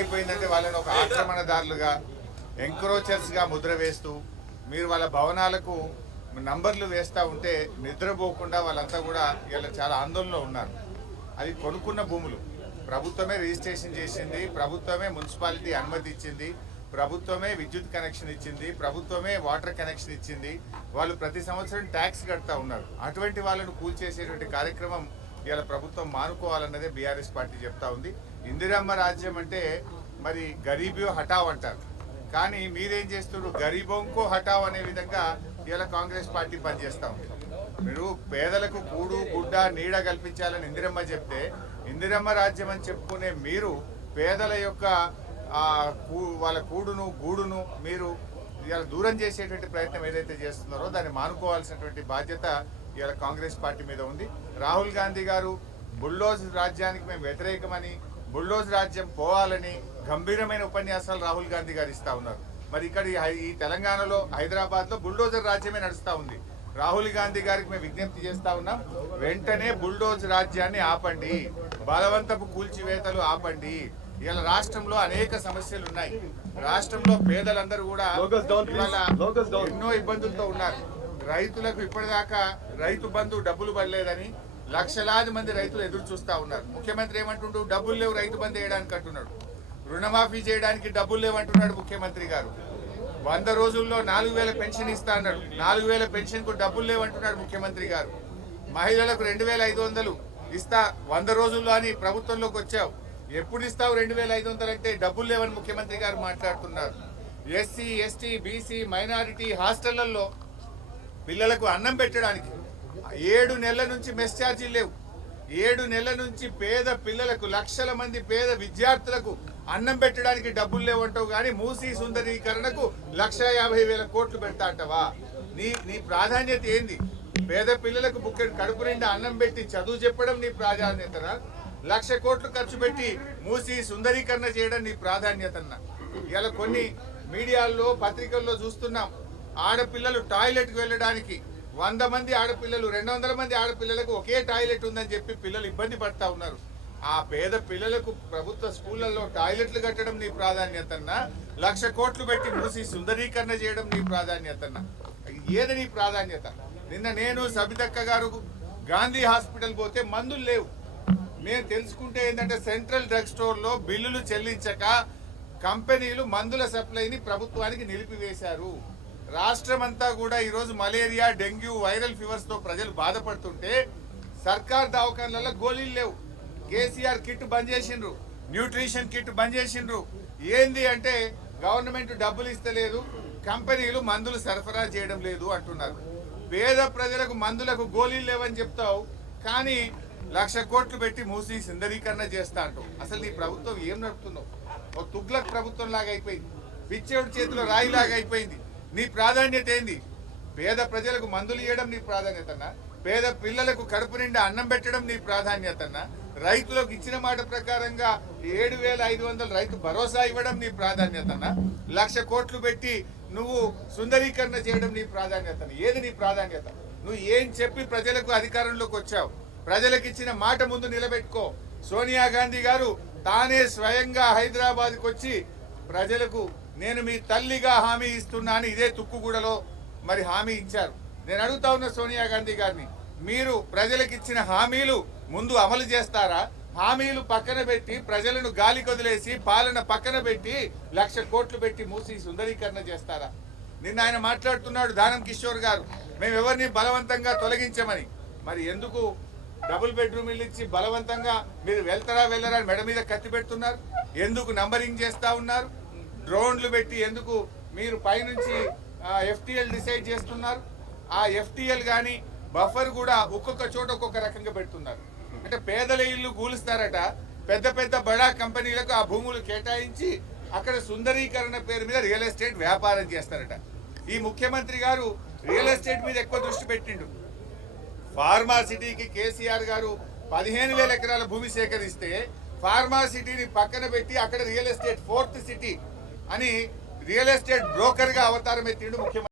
ఏమైపోయిందంటే వాళ్ళని ఒక ఆక్రమణదారులుగా ఎంక్రోచర్స్గా ముద్ర వేస్తూ మీరు వాళ్ళ భవనాలకు నంబర్లు వేస్తూ ఉంటే నిద్రపోకుండా వాళ్ళంతా కూడా ఇలా చాలా ఆందోళనలో ఉన్నారు. అది కొనుక్కున్న భూములు ప్రభుత్వమే రిజిస్ట్రేషన్ చేసింది, ప్రభుత్వమే మున్సిపాలిటీ అనుమతి ఇచ్చింది, ప్రభుత్వమే విద్యుత్ కనెక్షన్ ఇచ్చింది, ప్రభుత్వమే వాటర్ కనెక్షన్ ఇచ్చింది. వాళ్ళు ప్రతి సంవత్సరం ట్యాక్స్ కడతా ఉన్నారు. అటువంటి వాళ్ళను కూల్చేసేటువంటి కార్యక్రమం ఇలా ప్రభుత్వం మానుకోవాలన్నదే బీఆర్ఎస్ పార్టీ చెప్తా ఉంది. ఇందిరమ్మ రాజ్యం అంటే మరి గరీబో హటావ్ అంటారు, కానీ మీరేం చేస్తున్నారు? గరీబోంకో హటావ్ అనే విధంగా ఇలా కాంగ్రెస్ పార్టీ పనిచేస్తూ ఉంది. మీరు పేదలకు కూడు గుడ్డ నీడ కల్పించాలని ఇందిరమ్మ చెప్తే, ఇందిరమ్మ రాజ్యం అని చెప్పుకునే మీరు పేదల యొక్క వాళ్ళ కూడును గూడును మీరు ఇలా దూరం చేసేటువంటి ప్రయత్నం ఏదైతే చేస్తున్నారో దాన్ని మానుకోవాల్సినటువంటి బాధ్యత ఇలా కాంగ్రెస్ పార్టీ మీద ఉంది. రాహుల్ గాంధీ గారు బుల్డోజ్ రాజ్యానికి మేము వ్యతిరేకమని, బుల్డోజ్ రాజ్యం పోవాలని గంభీరమైన ఉపన్యాసాలు రాహుల్ గాంధీ గారు ఇస్తా ఉన్నారు. మరి ఇక్కడ ఈ తెలంగాణలో హైదరాబాద్లో బుల్డోజర్ రాజ్యమే నడుస్తూ ఉంది. రాహుల్ గాంధీ గారికి మేము విజ్ఞప్తి చేస్తా ఉన్నాం, వెంటనే బుల్డోజ్ రాజ్యాన్ని ఆపండి, బలవంతపు కూల్చివేతలు ఆపండి. ఇలా రాష్ట్రంలో అనేక సమస్యలు ఉన్నాయి. రాష్ట్రంలో పేదలందరూ కూడా ఎన్నో ఇబ్బందులతో ఉన్నారు. రైతులకు ఇప్పటిదాకా రైతు బంధు డబ్బులు పడలేదని లక్షలాది మంది రైతులు ఎదురు చూస్తా ఉన్నారు. ముఖ్యమంత్రి ఏమంటుండు? డబ్బులు లేవు రైతు బంధు వేయడానికి అంటున్నాడు. రుణమాఫీ చేయడానికి డబ్బులు లేవంటున్నాడు ముఖ్యమంత్రి గారు. 100 రోజుల్లో 4000 పెన్షన్ ఇస్తా అన్నాడు. 4000 పెన్షన్ కు డబ్బులు లేవంటున్నాడు ముఖ్యమంత్రి గారు. మహిళలకు 2500 ఇస్తా 100 రోజుల్లో అని ప్రభుత్వంలోకి వచ్చావు. ఎప్పుడు ఇస్తావు 2500 అంటే డబ్బులు లేవని ముఖ్యమంత్రి గారు మాట్లాడుతున్నారు. ఎస్సీ ఎస్టీ బీసీ మైనారిటీ హాస్టళ్లలో పిల్లలకు అన్నం పెట్టడానికి 7 నెలల నుంచి మెస్ ఛార్జీలు లేవు. 7 నెలల నుంచి పేద పిల్లలకు లక్షల మంది పేద విద్యార్థులకు అన్నం పెట్టడానికి డబ్బులు లేవంటావు, కానీ మూసీ సుందరీకరణకు 1,50,000 కోట్లు పెడతా అంటవా? నీ ప్రాధాన్యత ఏంది? పేద పిల్లలకు బుక్కెడు కడుపు నిండా అన్నం పెట్టి చదువు చెప్పడం నీ ప్రాధాన్యతనా? 1,00,000 కోట్లు ఖర్చు పెట్టి మూసీ సుందరీకరణ చేయడం నీ ప్రాధాన్యతన్నా? ఇలా కొన్ని మీడియాల్లో పత్రికల్లో చూస్తున్నాం, ఆడపిల్లలు టాయిలెట్కి వెళ్ళడానికి 100 మంది ఆడపిల్లలు 200 మంది ఆడపిల్లలకు ఒకే టాయిలెట్ ఉందని చెప్పి పిల్లలు ఇబ్బంది పడతా ఉన్నారు. ఆ పేద పిల్లలకు ప్రభుత్వ స్కూళ్లలో టాయిలెట్లు కట్టడం నీ ప్రాధాన్యతన్నా? 1,00,000 కోట్లు పెట్టి మూసి సుందరీకరణ చేయడం నీ ప్రాధాన్యతన్నా? ఏది నీ ప్రాధాన్యత? నిన్న నేను సబితక్క గారు గాంధీ హాస్పిటల్ పోతే మందులు లేవు. మేము తెలుసుకుంటే ఏంటంటే సెంట్రల్ డ్రగ్ స్టోర్లో బిల్లులు చెల్లించక కంపెనీలు మందుల సప్లైని ప్రభుత్వానికి నిలిపివేశారు. రాష్ట్రం అంతా కూడా ఈరోజు మలేరియా డెంగ్యూ వైరల్ ఫీవర్స్ తో ప్రజలు బాధపడుతుంటే సర్కార్ దవాఖానాలలో గోళీలు లేవు. కేసీఆర్ కిట్ బంద్ చేసిండ్రు, న్యూట్రిషన్ కిట్ బంద్ చేసిండ్రు. ఏంది అంటే గవర్నమెంట్ డబ్బులు ఇస్తలేదు, కంపెనీలు మందులు సరఫరా చేయడం లేదు అంటున్నారు. పేద ప్రజలకు మందులకు గోళీలు లేవని చెప్తావు, కానీ 1,00,000 కోట్లు పెట్టి మూసి సుందరీకరణ చేస్తా అంటావు. అసలు నీ ప్రభుత్వం ఏం నడుపుతున్నావు? ఒక తుగ్లక్ ప్రభుత్వం లాగా అయిపోయింది, పిచ్చేవుడి చేతిలో రాయిలాగా అయిపోయింది. నీ ప్రాధాన్యత ఏంది? పేద ప్రజలకు మందులు ఇవ్వడం నీ ప్రాధాన్యతన్నా? పేద పిల్లలకు కడుపు నిండా అన్నం పెట్టడం నీ ప్రాధాన్యతన్నా? రైతులకు ఇచ్చిన మాట ప్రకారంగా 7,500 రైతు భరోసా ఇవ్వడం నీ ప్రాధాన్యతన్నా? 1,00,000 కోట్లు పెట్టి నువ్వు సుందరీకరణ చేయడం నీ ప్రాధాన్యతనా? ఏది నీ ప్రాధాన్యత? నువ్వు ఏం చెప్పి ప్రజలకు అధికారంలోకి వచ్చావు? ప్రజలకు ఇచ్చిన మాట ముందు నిలబెట్టుకో. సోనియా గాంధీ గారు తానే స్వయంగా హైదరాబాద్కి వచ్చి ప్రజలకు నేను మీ తల్లిగా హామీ ఇస్తున్నా అని ఇదే తుక్కుగూడలో మరి హామీ ఇచ్చారు. నేను అడుగుతా ఉన్న సోనియా గాంధీ గారిని, మీరు ప్రజలకు ఇచ్చిన హామీలు ముందు అమలు చేస్తారా? హామీలు పక్కన పెట్టి ప్రజలను గాలి కొదిలేసి పాలన పక్కన పెట్టి 1,00,000 కోట్లు పెట్టి మూసి సుందరీకరణ చేస్తారా? నిన్న ఆయన మాట్లాడుతున్నాడు దానం కిషోర్ గారు, మేము ఎవరిని బలవంతంగా తొలగించమని. మరి ఎందుకు డబుల్ బెడ్రూమ్ ఇల్లు ఇచ్చి బలవంతంగా మీరు వెళ్తారా వెళ్ళరా మెడ మీద కత్తి పెడుతున్నారు? ఎందుకు నంబరింగ్ చేస్తా ఉన్నారు? డ్రోన్లు పెట్టి ఎందుకు మీరు పైనుంచి ఎఫ్టీఎల్ డిసైడ్ చేస్తున్నారు? ఆ ఎఫ్టీఎల్ కానీ బఫర్ కూడా ఒక్కొక్క చోట ఒక్కొక్క రకంగా పెడుతున్నారు. అంటే పేదల ఇల్లు కూలుస్తారట, పెద్ద పెద్ద బడా కంపెనీలకు ఆ భూములు కేటాయించి అక్కడ సుందరీకరణ పేరు మీద రియల్ ఎస్టేట్ వ్యాపారం చేస్తారట. ఈ ముఖ్యమంత్రి గారు రియల్ ఎస్టేట్ మీద ఎక్కువ దృష్టి పెట్టిండు. ఫార్మా సిటీకి కేసీఆర్ గారు 15,000 ఎకరాల భూమి సేకరిస్తే ఫార్మా సిటీని పక్కన పెట్టి అక్కడ రియల్ ఎస్టేట్ 4th సిటీ అని రియల్ ఎస్టేట్ బ్రోకర్ గా అవతారం ఎత్తిండు ముఖ్యమంత్రి.